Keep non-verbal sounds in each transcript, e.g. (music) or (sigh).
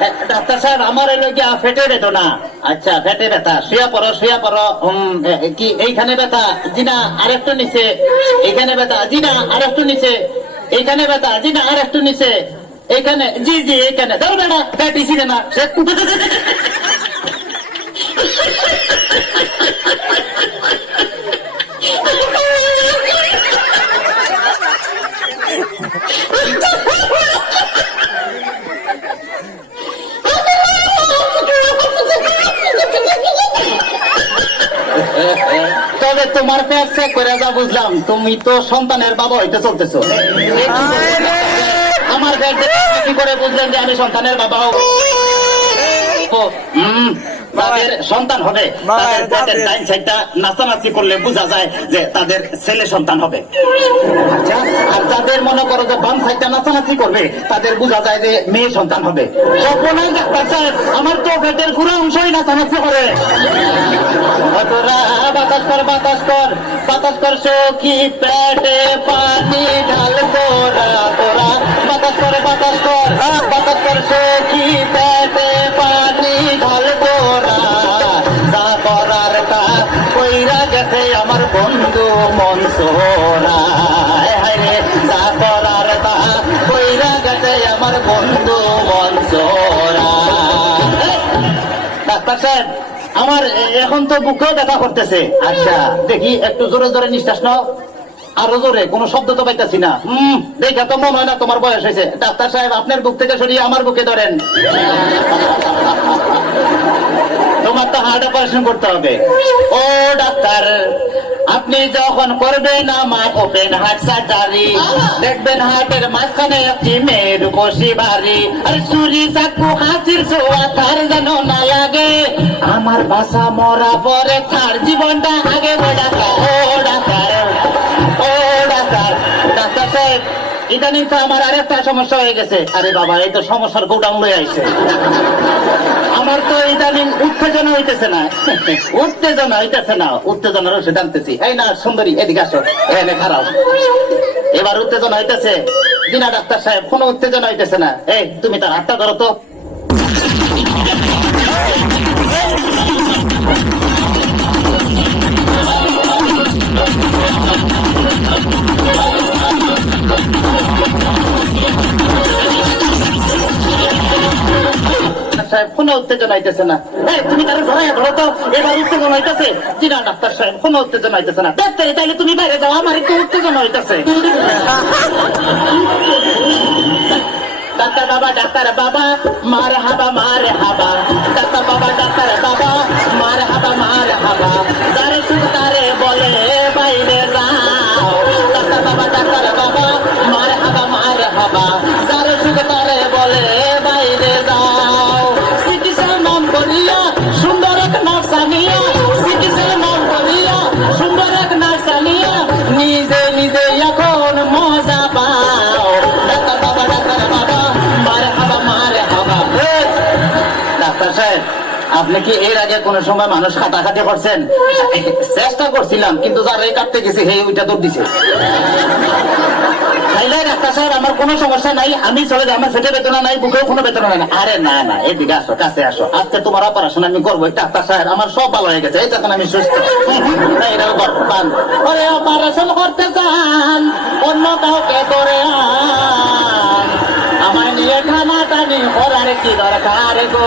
Doctor সাহেব, আমার এলো গিয়া ফেটে বেদনা আচ্ছা ফেটে ব্যথা। শুয়া পড়ো শুয়া পড়ো। কি, এইখানে ব্যথা। জি না আরেকটু নিচে। এইখানে ব্যথা। জি না আরেকটু নিচে। এইখানে ব্যথা। জি না আরেকটু নিচে। এইখানে, জি জি, এইখানে। ধর বেড়া কাটিছি না (laughs) তবে তোমার চেক করে যা বুঝলাম। তুমি তো সন্তানের বাবা হইতে চলতেছো। আমার পেট কি করে বুঝলেন যে আমি সন্তানের বাবা হব? তাদের সন্তান হবে। তাদের ডাইন সাইডটা নাচানাচি করলে বোঝা যায় যে তাদের ছেলে সন্তান হবে। আচ্ছা আর যাদের মনে করো যে বাম সাইডটা নাচানাচি করবে তাদের বোঝা যায় যে মেয়ে সন্তান হবে। সর্বনাশ ডাক্তার সাহেব আমার তো পেটের পুরো অংশই নাচানাচি করে। বাতাস কর বাতাস কর বাতাস কর সখী পেটে পানি ঢাল তোরা বন্ধু মন কইরা গেছে আমার বন্ধু মন সোরা ডাক্তার সাহেব, আমার এখন তো বুকেও ব্যথা করতেছে। আচ্ছা দেখি একটু জোরে জোরে নিঃশ্বাস নাও। আরও জোরে, কোনো শব্দ তো পাইতেছি না। হম, দেখা তো মনে হয় না তোমার বয়স হয়েছে। ডাক্তার সাহেব, আপনার বুক থেকে সরিয়ে আমার বুকে ধরেন। তোমার তো হার্ট অপারেশন করতে হবে। ও ডাক্তার আপনি যখন করবেন আমার ওপেন হার্ট সার্জারি দেখবেন হার্টের মাঝখানে একটি মেয়ের কষি বাড়ি। আর চুরি চাকু হাসির সোয়া তার যেন না লাগে। আমার বাসা মরা পরে তার জীবনটা আগে ও ইদানিং তো আমার আরেকটা সমস্যা হয়ে গেছে। আরে বাবা, এই তো সমস্যার গোডাউন লয়ে আইছে। আমার তো ইদানিং উত্তেজনা হইতেছে না। উত্তেজনা হইতেছে না। উত্তেজনার ওষুধ আনতেছি এই না, সুন্দরী, এদিকে আসো। এনে খারাপ। এবার উত্তেজনা হইতেছে। বিনা ডাক্তার সাহেব, কোনো উত্তেজনা হইতেছে না। এই, তুমি তার হাতটা ধরো তো। উত্তেজনা হইতেছে না। তুমি তারা ধরাইয়া ধরো তো। এবার উত্তেজনা হইতেছে। জি না ডাক্তার সাহেব, কোনো উত্তেজনা হইতেছে না। ডাক্তারে, তাইলে তুমি বাইরে যাও, আমার একটু উত্তেজনা হইতেছে। ডাক্তার বাবা ডাক্তার বাবা, মার হাবা মার হাবা। ডাক্তার বাবা ডাক্তার বাবা, মার হাবা মার হাবা। আপনি কি এর আগে কোন সময় মানুষ খাটাখাটি করছেন? চেষ্টা করছিলাম, কিন্তু যারা কাটতে গেছে হে ওইটা দৌড় দিছে। আমার সমস্যা নাই, আমি চলে যাই, আমার নাই, বুকেও কোনো নাই। আরে না না আসো, কাছে আসো। আজকে তোমার অপারেশন আমি করব সাহেব, আমার সব ভালো হয়ে গেছে, এই আমি সুস্থ। এই অপারেশন করতে চান, অন্য কাউকে করে আমায় নিয়ে টানা টানি করার কি দরকার গো?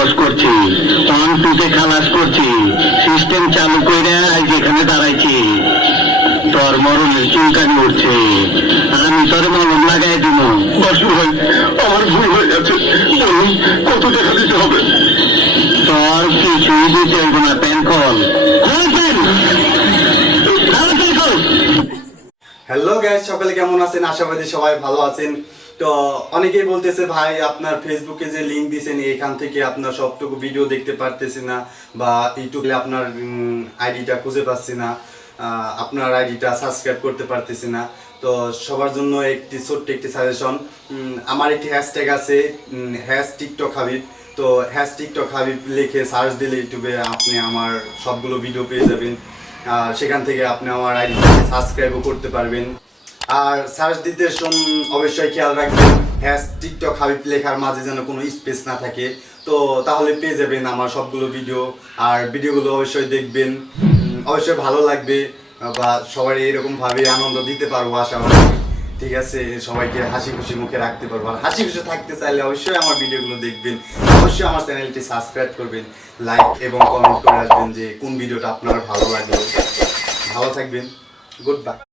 খালাস করছি। ওয়ান টু তে খালাস করছি। সিস্টেম চালু করে যেখানে দাঁড়াইছি। তোর মরণের চুলকানি উঠছে। আমি তোর মরণ লাগাই দিব। ভাই আমার ভুল হয়ে গেছে। বলুন কত টাকা দিতে হবে? তোর কিছু দিতে হইব না প্যান কল হ্যালো গ্যাস সকালে কেমন আছেন? আশাবাদী সবাই ভালো আছেন। তো অনেকেই বলতেছে, ভাই, আপনার ফেসবুকে যে লিংক দিয়েছেন এখান থেকে আপনার সবটুকু ভিডিও দেখতে পারতেছি না বা ইউটিউবে আপনার আইডিটা খুঁজে পাচ্ছি না আপনার আইডিটা সাবস্ক্রাইব করতে পারতেছি না। তো সবার জন্য একটি ছোট্ট একটি সাজেশন আমার একটি হ্যাশট্যাগ আছে হ্যাশ টিকটক হাবিব তো হ্যাশ টিকটক হাবিব লিখে সার্চ দিলে ইউটিউবে আপনি আমার সবগুলো ভিডিও পেয়ে যাবেন। আর সেখান থেকে আপনি আমার আইডিটাকে সাবস্ক্রাইবও করতে পারবেন। আর সার্চ দিতে অবশ্যই খেয়াল রাখবেন হ্যাশ টিকটক হাবিব লেখার মাঝে যেন কোনো স্পেস না থাকে। তো তাহলে পেয়ে যাবেন আমার সবগুলো ভিডিও আর ভিডিওগুলো অবশ্যই দেখবেন। অবশ্যই ভালো লাগবে, বা সবাই এরকম ভাবে আনন্দ দিতে পারব আশা করি। ঠিক আছে, সবাইকে হাসি খুশি মুখে রাখতে পারব। আর হাসি খুশি থাকতে চাইলে অবশ্যই আমার ভিডিওগুলো দেখবেন। অবশ্যই আমার চ্যানেলটি সাবস্ক্রাইব করবেন লাইক এবং কমেন্ট করে আসবেন যে কোন ভিডিওটা আপনার ভালো লাগল। ভালো থাকবেন গুড বাই